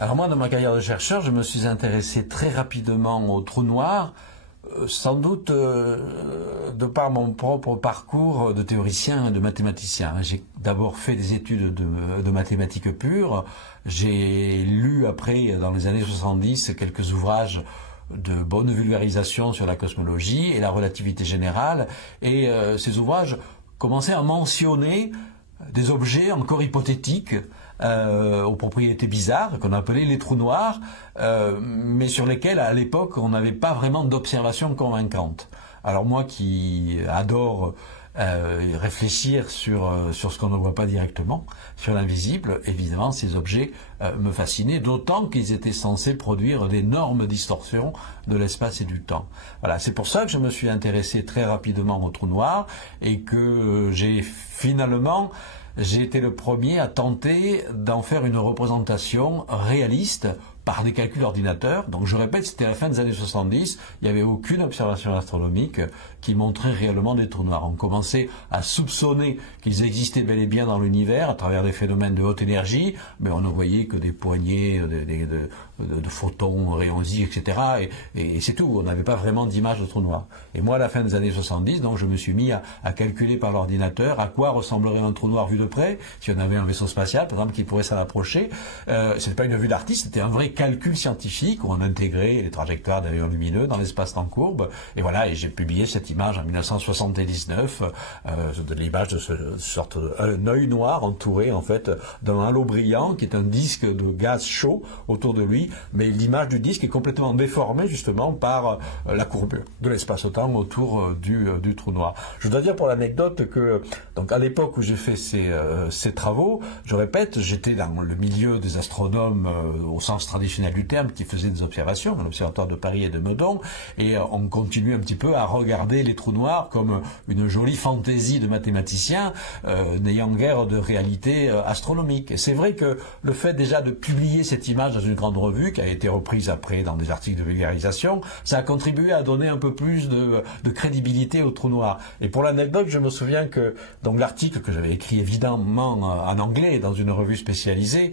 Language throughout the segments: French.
Alors moi, dans ma carrière de chercheur, je me suis intéressé très rapidement aux trous noirs, sans doute de par mon propre parcours de théoricien et de mathématicien. J'ai d'abord fait des études de mathématiques pures. J'ai lu après, dans les années 70, quelques ouvrages de bonne vulgarisation sur la cosmologie et la relativité générale. Et ces ouvrages commençaient à mentionner des objets encore hypothétiques, aux propriétés bizarres, qu'on appelait les trous noirs, mais sur lesquels, à l'époque, on n'avait pas vraiment d'observation convaincante. Alors moi qui adore réfléchir sur ce qu'on ne voit pas directement, sur l'invisible, évidemment, ces objets me fascinaient, d'autant qu'ils étaient censés produire d'énormes distorsions de l'espace et du temps. Voilà, c'est pour ça que je me suis intéressé très rapidement aux trous noirs et que j'ai été le premier à tenter d'en faire une représentation réaliste par des calculs d'ordinateur. Donc je répète, c'était à la fin des années 70, il n'y avait aucune observation astronomique qui montrait réellement des trous noirs. On commençait à soupçonner qu'ils existaient bel et bien dans l'univers à travers des phénomènes de haute énergie, mais on ne voyait que des poignées de photons, rayons X, etc. Et c'est tout, on n'avait pas vraiment d'image de trous noirs. Et moi, à la fin des années 70, donc je me suis mis à calculer par l'ordinateur à quoi ressemblerait un trou noir vu de près, si on avait un vaisseau spatial, par exemple, qui pourrait s'en approcher. C'était pas une vue d'artiste, c'était un vrai calcul scientifique où on intégrait les trajectoires d'un rayon lumineux dans l'espace-temps courbe. Et voilà, et j'ai publié cette image en 1979, de l'image de cette sorte d'un œil noir entouré en fait d'un halo brillant qui est un disque de gaz chaud autour de lui, mais l'image du disque est complètement déformée justement par la courbure de l'espace-temps autour du trou noir. Je dois dire pour l'anecdote que donc à l'époque où j'ai fait ces travaux, je répète, j'étais dans le milieu des astronomes au sens traditionnel du terme qui faisaient des observations à l'observatoire de Paris et de Meudon, et on continue un petit peu à regarder les trous noirs comme une jolie fantaisie de mathématiciens n'ayant guère de réalité astronomique. Et c'est vrai que le fait déjà de publier cette image dans une grande revue qui a été reprise après dans des articles de vulgarisation, ça a contribué à donner un peu plus de crédibilité aux trous noirs. Et pour l'anecdote, je me souviens que donc l'article que j'avais écrit évidemment en anglais dans une revue spécialisée,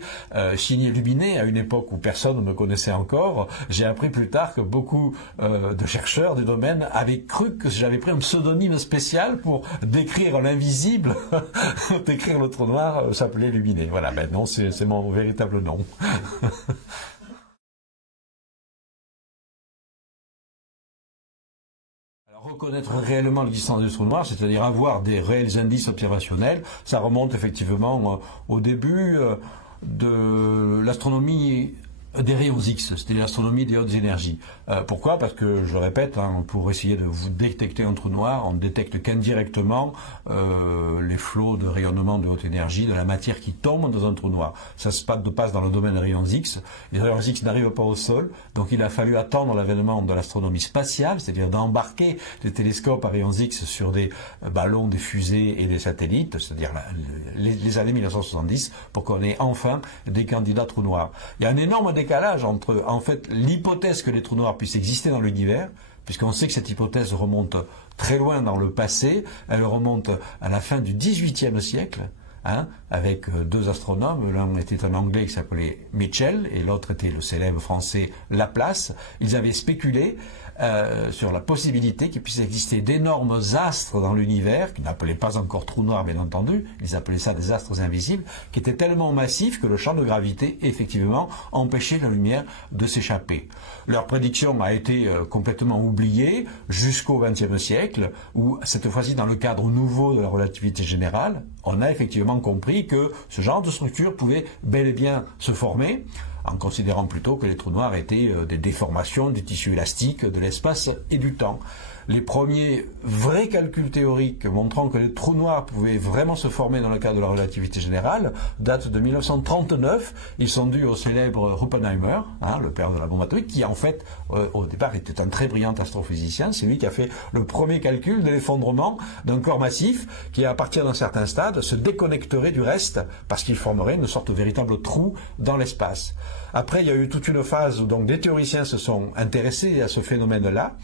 signé Lubinet, à une époque où personne ne me connaissait encore, j'ai appris plus tard que beaucoup de chercheurs du domaine avaient cru que j'avais pris un pseudonyme spécial pour décrire l'invisible, décrire le trou noir, s'appelait Lubinet. Voilà, ben non, c'est mon véritable nom. Reconnaître réellement l'existence du trou noir, c'est-à-dire avoir des réels indices observationnels, ça remonte effectivement au début de l'astronomie des rayons X, c'était l'astronomie des hautes énergies. Pourquoi? Parce que, je répète, pour essayer de vous détecter un trou noir, on ne détecte qu'indirectement les flots de rayonnement de haute énergie, de la matière qui tombe dans un trou noir. Ça se passe dans le domaine des rayons X. Les rayons X n'arrivent pas au sol, donc il a fallu attendre l'avènement de l'astronomie spatiale, c'est-à-dire d'embarquer des télescopes à rayons X sur des ballons, des fusées et des satellites, c'est-à-dire les années 1970, pour qu'on ait enfin des candidats trous noirs. Il y a un énorme décalage entre, en fait, l'hypothèse que les trous noirs puissent exister dans l'univers, puisqu'on sait que cette hypothèse remonte très loin dans le passé, elle remonte à la fin du XVIIIe siècle, avec deux astronomes, l'un était un Anglais qui s'appelait Mitchell, et l'autre était le célèbre Français Laplace. Ils avaient spéculé sur la possibilité qu'il puisse exister d'énormes astres dans l'univers, qu'ils n'appelaient pas encore trous noirs bien entendu, ils appelaient ça des astres invisibles, qui étaient tellement massifs que le champ de gravité, effectivement, empêchait la lumière de s'échapper. Leur prédiction a été complètement oubliée jusqu'au XXe siècle, où, cette fois-ci dans le cadre nouveau de la relativité générale, on a effectivement compris que ce genre de structure pouvait bel et bien se former, en considérant plutôt que les trous noirs étaient des déformations du tissu élastique de l'espace et du temps. Les premiers vrais calculs théoriques montrant que les trous noirs pouvaient vraiment se former dans le cadre de la relativité générale datent de 1939. Ils sont dus au célèbre Oppenheimer, le père de la bombe atomique, qui en fait, au départ, était un très brillant astrophysicien. C'est lui qui a fait le premier calcul de l'effondrement d'un corps massif qui, à partir d'un certain stade, se déconnecterait du reste parce qu'il formerait une sorte de véritable trou dans l'espace. Après, il y a eu toute une phase où donc, des théoriciens se sont intéressés à ce phénomène-là.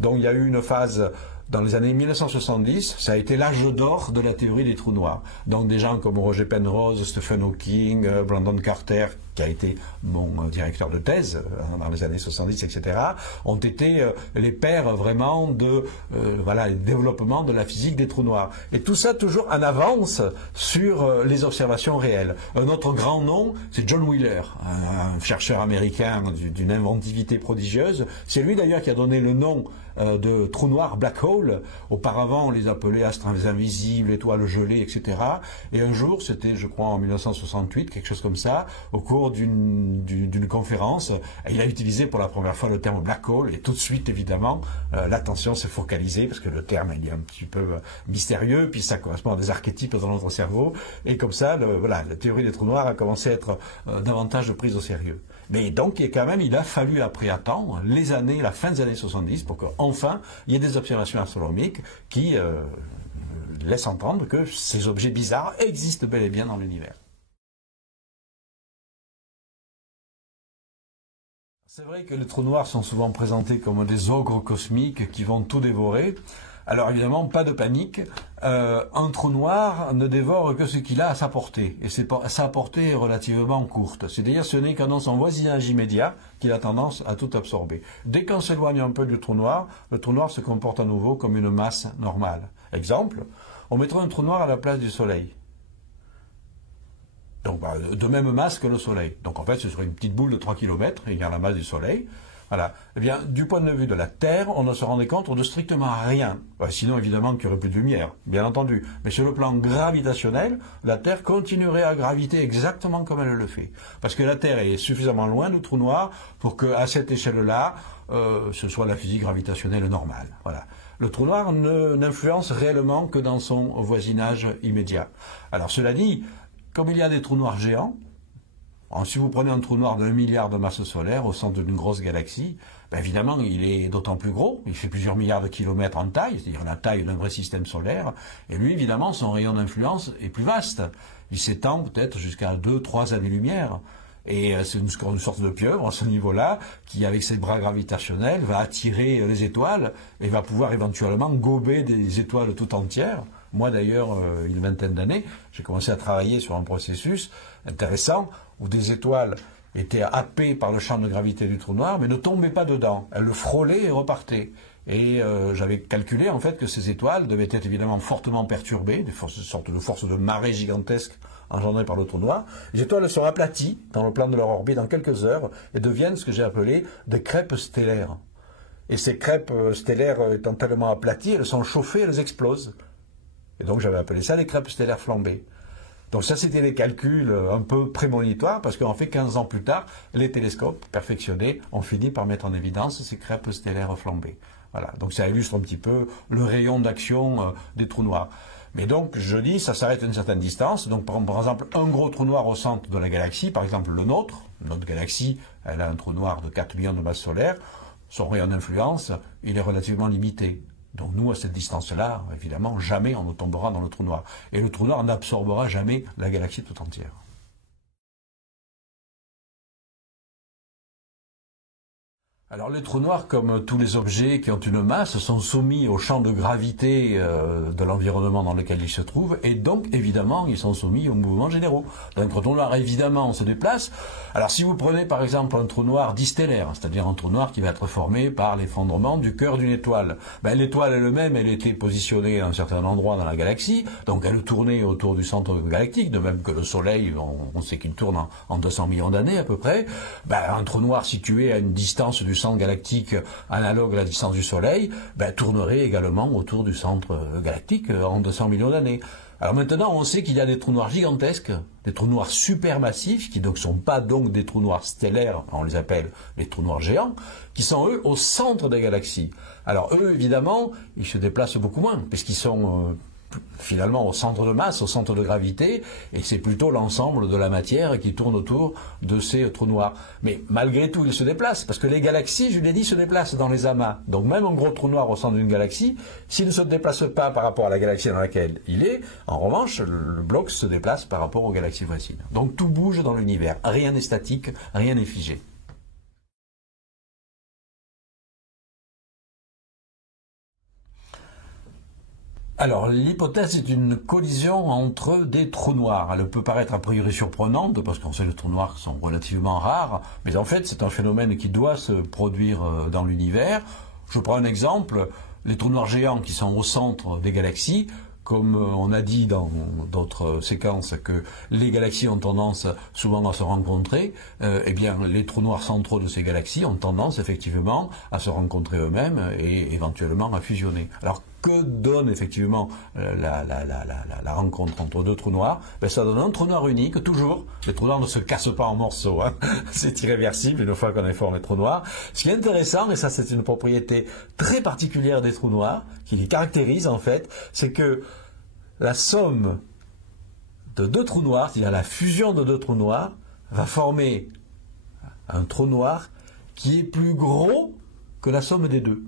Donc il y a eu une phase dans les années 1970, ça a été l'âge d'or de la théorie des trous noirs. Donc des gens comme Roger Penrose, Stephen Hawking, Brandon Carter, qui a été mon directeur de thèse dans les années 70, etc., ont été les pères vraiment de le développement de la physique des trous noirs. Et tout ça toujours en avance sur les observations réelles. Un autre grand nom, c'est John Wheeler, un chercheur américain d'une inventivité prodigieuse. C'est lui d'ailleurs qui a donné le nom de trous noirs, black hole. Auparavant, on les appelait astres invisibles, étoiles gelées, etc. Et un jour, c'était, je crois, en 1968, quelque chose comme ça, au cours d'une conférence, il a utilisé pour la première fois le terme black hole, et tout de suite, évidemment, l'attention s'est focalisée, parce que le terme, il est un petit peu mystérieux, puis ça correspond à des archétypes dans notre cerveau, et comme ça, la théorie des trous noirs a commencé à être davantage prise au sérieux. Mais donc, il a fallu après attendre la fin des années 70 pour qu'enfin, il y ait des observations astronomiques qui laissent entendre que ces objets bizarres existent bel et bien dans l'univers. C'est vrai que les trous noirs sont souvent présentés comme des ogres cosmiques qui vont tout dévorer. Alors évidemment, pas de panique, un trou noir ne dévore que ce qu'il a à sa portée, et sa portée est relativement courte, c'est-à-dire ce n'est qu'à son voisinage immédiat qu'il a tendance à tout absorber. Dès qu'on s'éloigne un peu du trou noir, le trou noir se comporte à nouveau comme une masse normale. Exemple, on mettra un trou noir à la place du Soleil. Donc de même masse que le Soleil. Donc en fait ce serait une petite boule de 3 km, égale la masse du Soleil. Voilà. Eh bien, du point de vue de la Terre, on ne se rendait compte de strictement rien. Sinon, évidemment, qu'il n'y aurait plus de lumière, bien entendu. Mais sur le plan gravitationnel, la Terre continuerait à graviter exactement comme elle le fait. Parce que la Terre est suffisamment loin du trou noir pour qu'à cette échelle-là, ce soit la physique gravitationnelle normale. Voilà. Le trou noir n'influence réellement que dans son voisinage immédiat. Alors, cela dit, comme il y a des trous noirs géants, si vous prenez un trou noir de 1 milliard de masses solaires au centre d'une grosse galaxie, évidemment, il est d'autant plus gros, il fait plusieurs milliards de kilomètres en taille, c'est-à-dire la taille d'un vrai système solaire, et lui, évidemment, son rayon d'influence est plus vaste. Il s'étend peut-être jusqu'à 2-3 années-lumière. Et c'est une sorte de pieuvre à ce niveau-là, qui, avec ses bras gravitationnels, va attirer les étoiles et va pouvoir éventuellement gober des étoiles tout entières. Moi, d'ailleurs, une vingtaine d'années, j'ai commencé à travailler sur un processus intéressant où des étoiles étaient happées par le champ de gravité du trou noir, mais ne tombaient pas dedans. Elles le frôlaient et repartaient. Et j'avais calculé en fait que ces étoiles devaient être évidemment fortement perturbées, une sorte de force de marée gigantesque engendrée par le trou noir. Les étoiles sont aplaties dans le plan de leur orbite en quelques heures et deviennent ce que j'ai appelé des crêpes stellaires. Et ces crêpes stellaires étant tellement aplaties, elles sont chauffées, elles explosent. Et donc j'avais appelé ça les crêpes stellaires flambées. Donc ça, c'était des calculs un peu prémonitoires, parce qu'en fait, 15 ans plus tard, les télescopes perfectionnés ont fini par mettre en évidence ces crêpes stellaires flambées. Voilà, donc ça illustre un petit peu le rayon d'action des trous noirs. Mais donc, je dis, ça s'arrête à une certaine distance. Donc, par exemple, un gros trou noir au centre de la galaxie, par exemple le nôtre, notre galaxie, elle a un trou noir de 4 millions de masses solaires, son rayon d'influence, il est relativement limité. Donc nous, à cette distance-là, évidemment, jamais on ne tombera dans le trou noir. Et le trou noir n'absorbera jamais la galaxie tout entière. Alors les trous noirs, comme tous les objets qui ont une masse, sont soumis au champ de gravité de l'environnement dans lequel ils se trouvent, et donc évidemment ils sont soumis aux mouvements généraux. Donc un trou noir, évidemment, on se déplace. Alors si vous prenez par exemple un trou noir distellaire, c'est-à-dire un trou noir qui va être formé par l'effondrement du cœur d'une étoile, l'étoile elle-même, elle était positionnée à un certain endroit dans la galaxie, donc elle tournait autour du centre galactique, de même que le Soleil, on sait qu'il tourne en 200 millions d'années à peu près. Un trou noir situé à une distance du centre galactique analogue à la distance du Soleil, tournerait également autour du centre galactique en 200 millions d'années. Alors maintenant, on sait qu'il y a des trous noirs gigantesques, des trous noirs supermassifs, qui donc sont pas donc des trous noirs stellaires, on les appelle les trous noirs géants, qui sont eux au centre des galaxies. Alors eux, évidemment, ils se déplacent beaucoup moins, puisqu'ils sont finalement au centre de masse, au centre de gravité, et c'est plutôt l'ensemble de la matière qui tourne autour de ces trous noirs. Mais malgré tout, ils se déplacent, parce que les galaxies, je l'ai dit, se déplacent dans les amas. Donc même un gros trou noir au centre d'une galaxie, s'il ne se déplace pas par rapport à la galaxie dans laquelle il est, en revanche, le bloc se déplace par rapport aux galaxies voisines. Donc tout bouge dans l'univers, rien n'est statique, rien n'est figé. Alors, l'hypothèse est une collision entre des trous noirs. Elle peut paraître a priori surprenante, parce qu'on sait que les trous noirs sont relativement rares, mais en fait, c'est un phénomène qui doit se produire dans l'univers. Je prends un exemple, les trous noirs géants qui sont au centre des galaxies. Comme on a dit dans d'autres séquences que les galaxies ont tendance souvent à se rencontrer, eh bien les trous noirs centraux de ces galaxies ont tendance effectivement à se rencontrer eux-mêmes et éventuellement à fusionner. Alors que donne effectivement la rencontre entre deux trous noirs? Ben, ça donne un trou noir unique, toujours. Les trous noirs ne se cassent pas en morceaux, hein. C'est irréversible une fois qu'on est formé trou noir. Ce qui est intéressant, et ça c'est une propriété très particulière des trous noirs, qui les caractérise en fait, c'est que la somme de deux trous noirs, c'est-à-dire la fusion de deux trous noirs, va former un trou noir qui est plus gros que la somme des deux.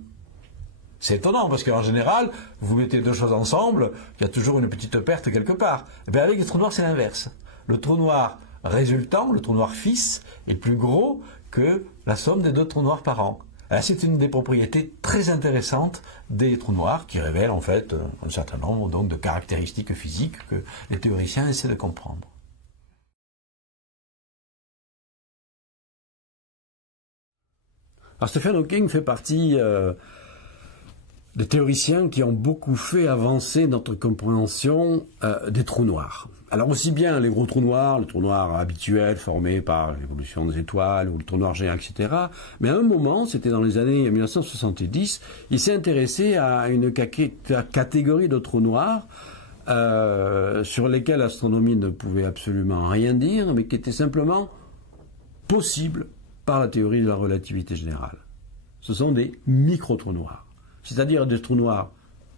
C'est étonnant parce qu'en général, vous mettez deux choses ensemble, il y a toujours une petite perte quelque part. Et bien avec les trous noirs, c'est l'inverse. Le trou noir résultant, le trou noir fils, est plus gros que la somme des deux trous noirs par an. C'est une des propriétés très intéressantes des trous noirs qui révèlent en fait un certain nombre donc, de caractéristiques physiques que les théoriciens essaient de comprendre. Alors Stephen Hawking fait partie des théoriciens qui ont beaucoup fait avancer notre compréhension des trous noirs. Alors aussi bien les gros trous noirs, le trou noir habituel formé par l'évolution des étoiles, ou le trou noir géant, etc. Mais à un moment, c'était dans les années 1970, il s'est intéressé à une catégorie de trous noirs sur lesquels l'astronomie ne pouvait absolument rien dire, mais qui étaient simplement possibles par la théorie de la relativité générale. Ce sont des micro-trous noirs, c'est-à-dire des trous noirs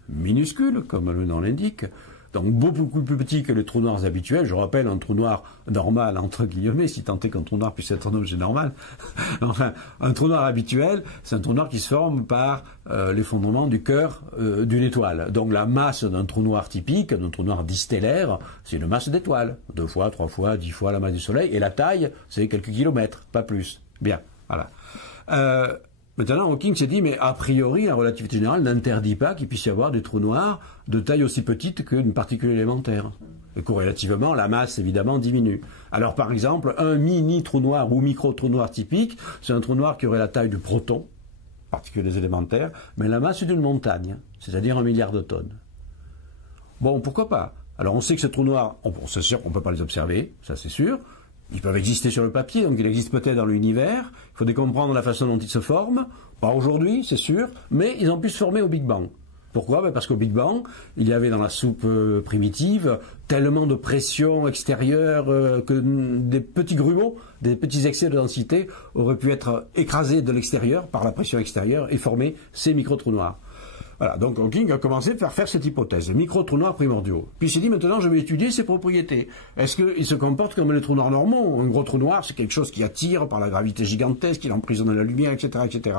minuscules, comme le nom l'indique, donc beaucoup plus petits que les trous noirs habituels. Je rappelle, un trou noir normal, entre guillemets, si tant est qu'un trou noir puisse être un objet normal. Enfin, un trou noir habituel, c'est un trou noir qui se forme par l'effondrement du cœur d'une étoile. Donc la masse d'un trou noir typique, d'un trou noir distellaire, c'est une masse d'étoiles. 2 fois, 3 fois, 10 fois la masse du Soleil. Et la taille, c'est quelques kilomètres, pas plus. Bien, voilà. Maintenant, Hawking s'est dit, mais a priori, la relativité générale n'interdit pas qu'il puisse y avoir des trous noirs de taille aussi petite qu'une particule élémentaire. Et corrélativement, la masse, évidemment, diminue. Alors, par exemple, un mini-trou noir ou micro-trou noir typique, c'est un trou noir qui aurait la taille du proton, particules élémentaires, mais la masse d'une montagne, c'est-à-dire 1 milliard de tonnes. Bon, pourquoi pas? Alors, on sait que ces trous noirs, c'est sûr qu'on ne peut pas les observer, ça c'est sûr. Ils peuvent exister sur le papier, donc ils existent peut-être dans l'univers. Il faut comprendre la façon dont ils se forment. Pas aujourd'hui, c'est sûr, mais ils ont pu se former au Big Bang. Pourquoi? Parce qu'au Big Bang, il y avait dans la soupe primitive tellement de pression extérieure que des petits grumeaux, des petits excès de densité auraient pu être écrasés de l'extérieur par la pression extérieure et former ces micro-trous noirs. Voilà, donc Hawking a commencé par faire cette hypothèse, micro-trous noirs primordiaux. Puis il s'est dit, maintenant je vais étudier ses propriétés. Est-ce qu'ils se comportent comme les trous noirs normaux? Un gros trou noir, c'est quelque chose qui attire par la gravité gigantesque, qui emprisonne la lumière, etc., etc.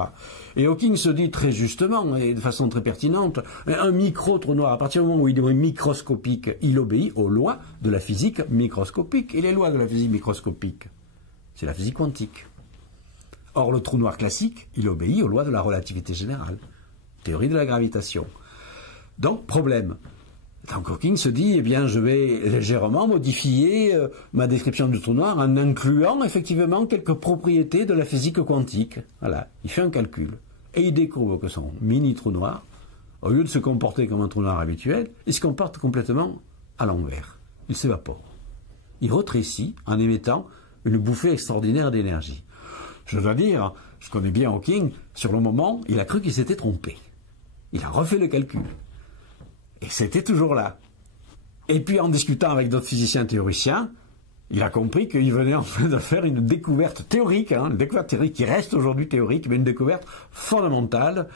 Et Hawking se dit très justement, et de façon très pertinente, un micro-trou noir, à partir du moment où il est microscopique, il obéit aux lois de la physique microscopique. Et les lois de la physique microscopique, c'est la physique quantique. Or, le trou noir classique, il obéit aux lois de la relativité générale. Théorie de la gravitation. Donc, problème. Donc, Hawking se dit, eh bien, je vais légèrement modifier ma description du trou noir en incluant effectivement quelques propriétés de la physique quantique. Voilà. Il fait un calcul. Et il découvre que son mini-trou noir, au lieu de se comporter comme un trou noir habituel, il se comporte complètement à l'envers. Il s'évapore. Il rétrécit en émettant une bouffée extraordinaire d'énergie. Je dois dire, je connais bien Hawking, sur le moment, il a cru qu'il s'était trompé. Il a refait le calcul. Et c'était toujours là. Et puis en discutant avec d'autres physiciens théoriciens, il a compris qu'il venait en fait de faire une découverte théorique, une découverte théorique qui reste aujourd'hui théorique, mais une découverte fondamentale,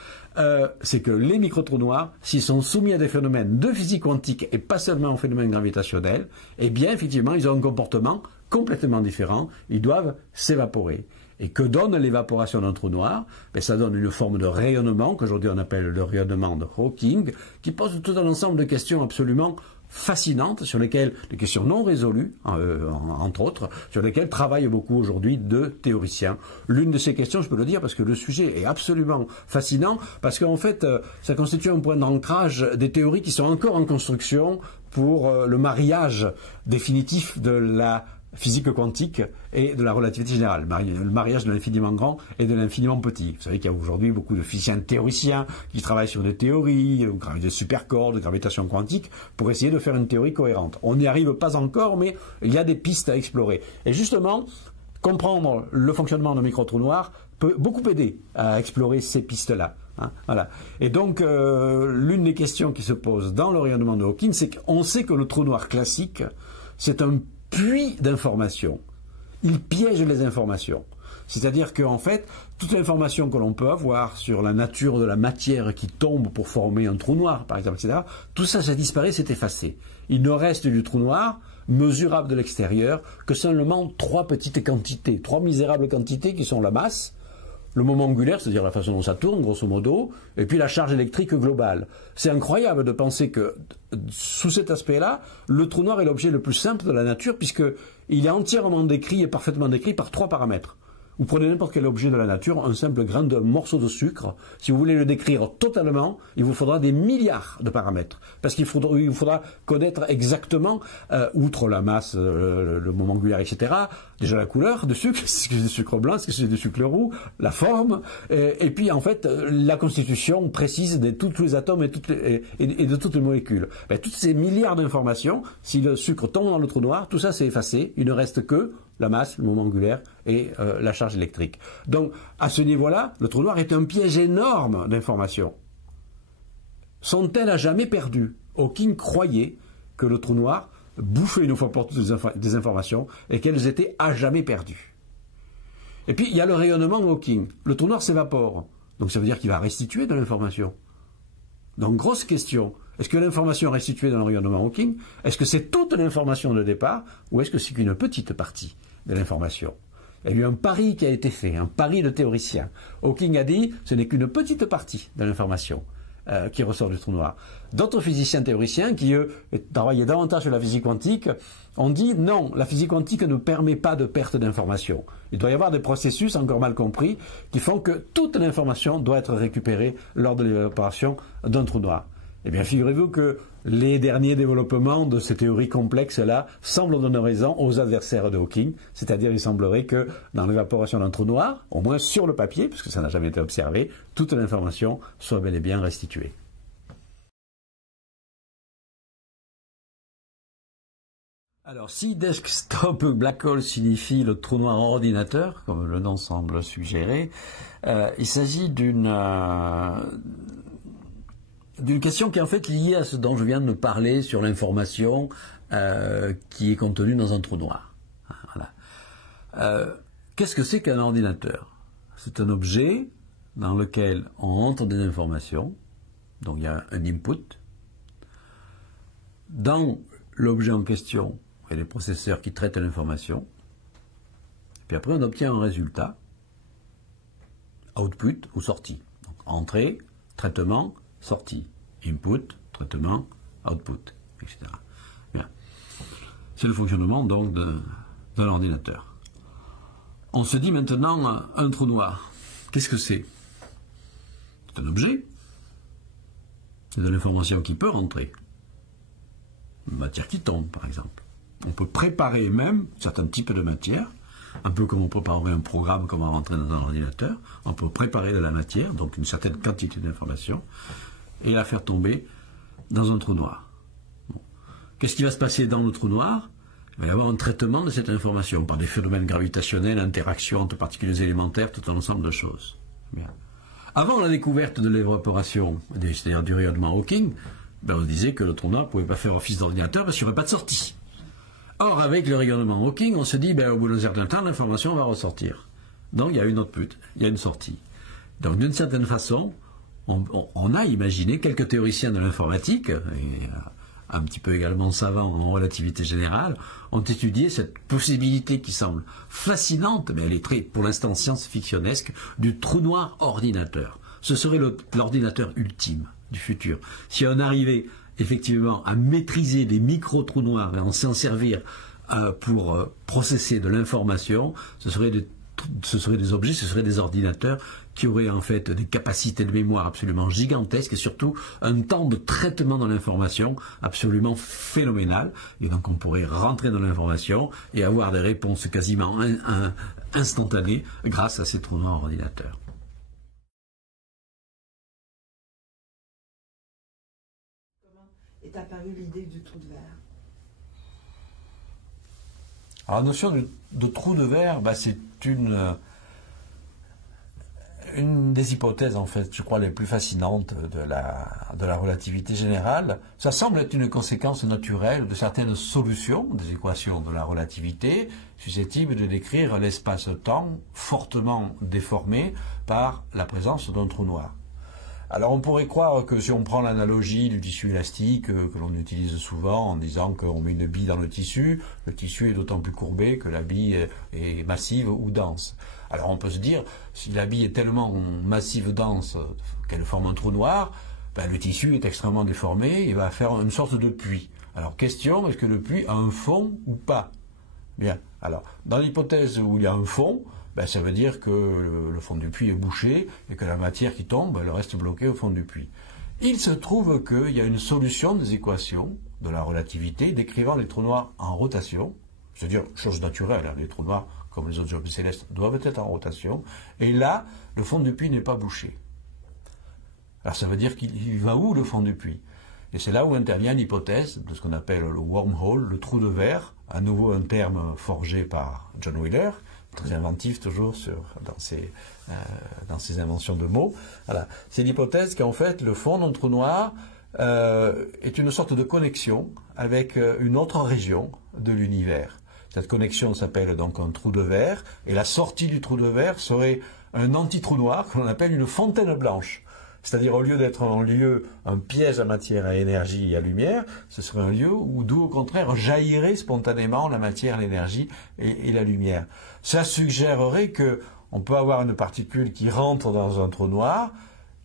c'est que les micro-trous noirs, s'ils sont soumis à des phénomènes de physique quantique et pas seulement aux phénomènes gravitationnels, eh bien effectivement ils ont un comportement complètement différent, ils doivent s'évaporer. Et que donne l'évaporation d'un trou noir? Ben, ça donne une forme de rayonnement, qu'aujourd'hui on appelle le rayonnement de Hawking, qui pose tout un ensemble de questions absolument fascinantes sur lesquelles, des questions non résolues, entre autres, sur lesquelles travaillent beaucoup aujourd'hui de théoriciens. L'une de ces questions, je peux le dire, parce que le sujet est absolument fascinant, parce qu'en fait, ça constitue un point d'ancrage des théories qui sont encore en construction pour le mariage définitif de la physique quantique et de la relativité générale, le mariage de l'infiniment grand et de l'infiniment petit. Vous savez qu'il y a aujourd'hui beaucoup de physiciens théoriciens qui travaillent sur des théories, de supercorps, de gravitation quantique, pour essayer de faire une théorie cohérente. On n'y arrive pas encore, mais il y a des pistes à explorer. Et justement, comprendre le fonctionnement de micro-trous noirs peut beaucoup aider à explorer ces pistes-là. Voilà. Et donc, l'une des questions qui se pose dans le rayonnement de Hawking, c'est qu'on sait que le trou noir classique, c'est un puits d'informations. Il piège les informations. C'est-à-dire qu'en fait, toute l'information que l'on peut avoir sur la nature de la matière qui tombe pour former un trou noir, par exemple, etc., tout ça, ça disparaît, c'est effacé. Il ne reste du trou noir, mesurable de l'extérieur, que seulement 3 petites quantités, 3 misérables quantités qui sont la masse, le moment angulaire, c'est-à-dire la façon dont ça tourne, grosso modo, et puis la charge électrique globale. C'est incroyable de penser que, sous cet aspect-là, le trou noir est l'objet le plus simple de la nature, puisqu'il est entièrement décrit et parfaitement décrit par 3 paramètres. Vous prenez n'importe quel objet de la nature, un simple grain de morceau de sucre, si vous voulez le décrire totalement, il vous faudra des milliards de paramètres. Parce qu'il faudra connaître exactement, outre la masse, le moment angulaire, etc., déjà la couleur de sucre, est-ce que c'est du sucre blanc, est-ce que c'est du sucre roux, la forme, et puis en fait, la constitution précise de tous les atomes et de toutes les molécules. Toutes ces milliards d'informations, si le sucre tombe dans le trou noir, tout ça c'est effacé, il ne reste que la masse, le moment angulaire et la charge électrique. Donc, à ce niveau-là, le trou noir est un piège énorme d'informations. Sont-elles à jamais perdues? Hawking croyait que le trou noir bouffait une fois pour toutes des informations et qu'elles étaient à jamais perdues. Et puis, il y a le rayonnement Hawking. Le trou noir s'évapore. Donc, ça veut dire qu'il va restituer de l'information. Donc, grosse question. Est-ce que l'information restituée dans le rayonnement Hawking, est-ce que c'est toute l'information de départ ou est-ce que c'est qu'une petite partie de l'information? Il y a eu un pari qui a été fait, un pari de théoricien. Hawking a dit ce n'est qu'une petite partie de l'information qui ressort du trou noir. D'autres physiciens théoriciens qui, eux, travaillaient davantage sur la physique quantique, ont dit non, la physique quantique ne permet pas de perte d'information. Il doit y avoir des processus encore mal compris qui font que toute l'information doit être récupérée lors de l'évaporation d'un trou noir. Eh bien, figurez-vous que les derniers développements de ces théories complexes-là semblent donner raison aux adversaires de Hawking, c'est-à-dire il semblerait que dans l'évaporation d'un trou noir, au moins sur le papier, puisque ça n'a jamais été observé, toute l'information soit bel et bien restituée. Alors, si desktop black hole signifie le trou noir en ordinateur, comme le nom semble suggérer, il s'agit d'une question qui est en fait liée à ce dont je viens de parler sur l'information qui est contenue dans un trou noir. Voilà. Qu'est-ce que c'est qu'un ordinateur? C'est un objet dans lequel on entre des informations, donc il y a un input. Dans l'objet en question, il y a des processeurs qui traitent l'information, puis après on obtient un résultat, output ou sortie. Donc entrée, traitement, sortie, input, traitement, output, etc. Bien. C'est le fonctionnement donc d'un ordinateur. On se dit maintenant un trou noir. Qu'est-ce que c'est? C'est un objet. C'est de l'information qui peut rentrer. Une matière qui tombe, par exemple. On peut préparer même certains types de matière, un peu comme on préparerait un programme qu'on va rentrer dans un ordinateur. On peut préparer de la matière, donc une certaine quantité d'informations, et la faire tomber dans un trou noir. Bon. Qu'est-ce qui va se passer dans le trou noir? Il va y avoir un traitement de cette information par des phénomènes gravitationnels, interactions entre particules élémentaires, tout un ensemble de choses. Bien. Avant la découverte de l'évaporation, c'est-à-dire du rayonnement Hawking, on disait que le trou noir ne pouvait pas faire office d'ordinateur parce qu'il n'y aurait pas de sortie. Or, avec le rayonnement Hawking, on se dit, au bout d'un certain temps, l'information va ressortir. Donc, il y a une output, il y a une sortie. Donc, d'une certaine façon, on a imaginé, quelques théoriciens de l'informatique, et un petit peu également savants en relativité générale, ont étudié cette possibilité qui semble fascinante, mais elle est très, pour l'instant, science-fictionnesque, du trou noir ordinateur. Ce serait l'ordinateur ultime du futur. Si on arrivait effectivement à maîtriser des micro-trous noirs et à s'en servir pour processer de l'information, ce seraient des objets, ce seraient des ordinateurs qui auraient en fait des capacités de mémoire absolument gigantesques et surtout un temps de traitement de l'information absolument phénoménal. Et donc on pourrait rentrer dans l'information et avoir des réponses quasiment instantanées grâce à ces trous noirs ordinateurs. Comment est apparue l'idée du trou de verre? Alors la notion de trou de verre, c'est une des hypothèses, en fait, je crois, les plus fascinantes de la relativité générale. Ça semble être une conséquence naturelle de certaines solutions des équations de la relativité, susceptibles de décrire l'espace-temps fortement déformé par la présence d'un trou noir. Alors on pourrait croire que si on prend l'analogie du tissu élastique que l'on utilise souvent en disant qu'on met une bille dans le tissu est d'autant plus courbé que la bille est massive ou dense. Alors on peut se dire, si la bille est tellement massive, dense, qu'elle forme un trou noir, le tissu est extrêmement déformé, il va faire une sorte de puits. Alors question, est-ce que le puits a un fond ou pas? Bien, alors dans l'hypothèse où il y a un fond, ça veut dire que le fond du puits est bouché et que la matière qui tombe, elle reste bloquée au fond du puits. Il se trouve qu'il y a une solution des équations de la relativité décrivant les trous noirs en rotation, c'est-à-dire chose naturelle, les trous noirs, comme les autres objets célestes, doivent être en rotation, et là, le fond du puits n'est pas bouché. Alors ça veut dire qu'il va où le fond du puits? Et c'est là où intervient l'hypothèse de ce qu'on appelle le wormhole, le trou de verre, à nouveau un terme forgé par John Wheeler, très inventif toujours dans ses inventions de mots. Voilà. C'est l'hypothèse qu'en fait le fond d'un trou noir est une sorte de connexion avec une autre région de l'univers. Cette connexion s'appelle donc un trou de verre, et la sortie du trou de verre serait un anti-trou noir que l'on appelle une fontaine blanche. C'est-à-dire, au lieu d'être un piège à matière, à énergie et à lumière, ce serait un lieu d'où, au contraire, jaillirait spontanément la matière, l'énergie et la lumière. Ça suggérerait qu'on peut avoir une particule qui rentre dans un trou noir,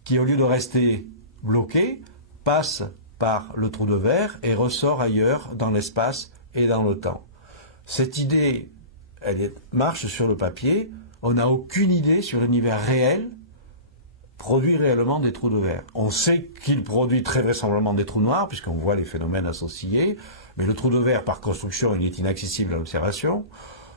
qui, au lieu de rester bloquée, passe par le trou de verre et ressort ailleurs dans l'espace et dans le temps. Cette idée, marche sur le papier, on n'a aucune idée sur l'univers réel produit réellement des trous de verre. On sait qu'il produit très vraisemblablement des trous noirs, puisqu'on voit les phénomènes associés, mais le trou de verre, par construction, il est inaccessible à l'observation.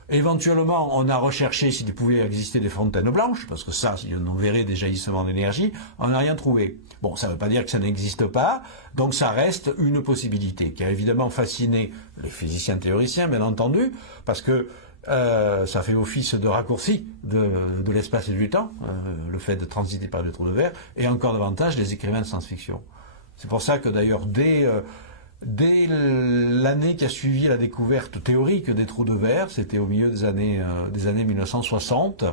Éventuellement, on a recherché s'il pouvait exister des fontaines blanches, parce que ça, on verrait des jaillissements d'énergie, on n'a rien trouvé. Bon, ça ne veut pas dire que ça n'existe pas, donc ça reste une possibilité, qui a évidemment fasciné les physiciens théoriciens, bien entendu, parce que ça fait office de raccourci de l'espace et du temps, le fait de transiter par des trous de verre, et encore davantage les écrivains de science-fiction. C'est pour ça que d'ailleurs, dès l'année qui a suivi la découverte théorique des trous de verre, c'était au milieu des années 1960,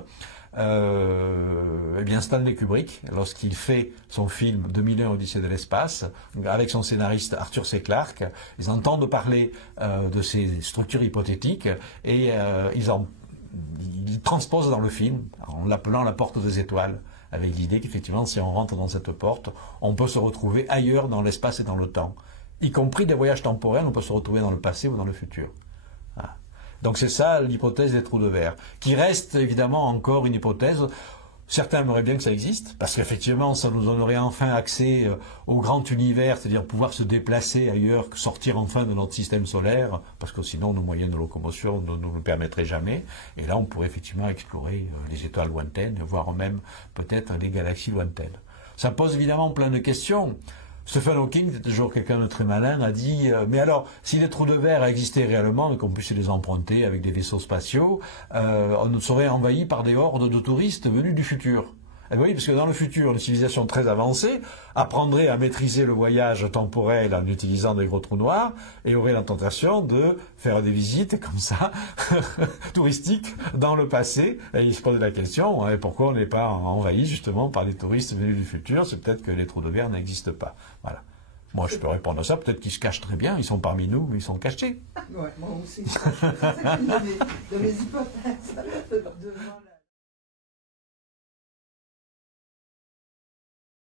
Stanley Kubrick, lorsqu'il fait son film 2001 Odyssée de l'espace, avec son scénariste Arthur C. Clarke, ils entendent parler de ces structures hypothétiques et ils transposent dans le film, en l'appelant la porte des étoiles, avec l'idée qu'effectivement, si on rentre dans cette porte, on peut se retrouver ailleurs dans l'espace et dans le temps. Y compris des voyages temporels, on peut se retrouver dans le passé ou dans le futur. Voilà. Donc c'est ça l'hypothèse des trous de verre, qui reste évidemment encore une hypothèse. Certains aimeraient bien que ça existe, parce qu'effectivement ça nous donnerait enfin accès au grand univers, c'est-à-dire pouvoir se déplacer ailleurs, sortir enfin de notre système solaire, parce que sinon nos moyens de locomotion ne nous le permettraient jamais. Et là on pourrait effectivement explorer les étoiles lointaines, voire même peut-être les galaxies lointaines. Ça pose évidemment plein de questions. Stephen Hawking, c'est toujours quelqu'un de très malin, a dit mais alors, si les trous de verre existaient réellement et qu'on puisse les emprunter avec des vaisseaux spatiaux, on serait envahi par des hordes de touristes venus du futur. Et vous voyez, parce que dans le futur, une civilisation très avancée apprendrait à maîtriser le voyage temporel en utilisant des gros trous noirs et aurait la tentation de faire des visites comme ça, touristiques, dans le passé. Et il se pose la question, pourquoi on n'est pas envahi justement par des touristes venus du futur? C'est peut-être que les trous de verre n'existent pas. Voilà. Moi, je peux répondre à ça. Peut-être qu'ils se cachent très bien. Ils sont parmi nous, mais ils sont cachés. Ouais, moi aussi. C'est une de mes hypothèses.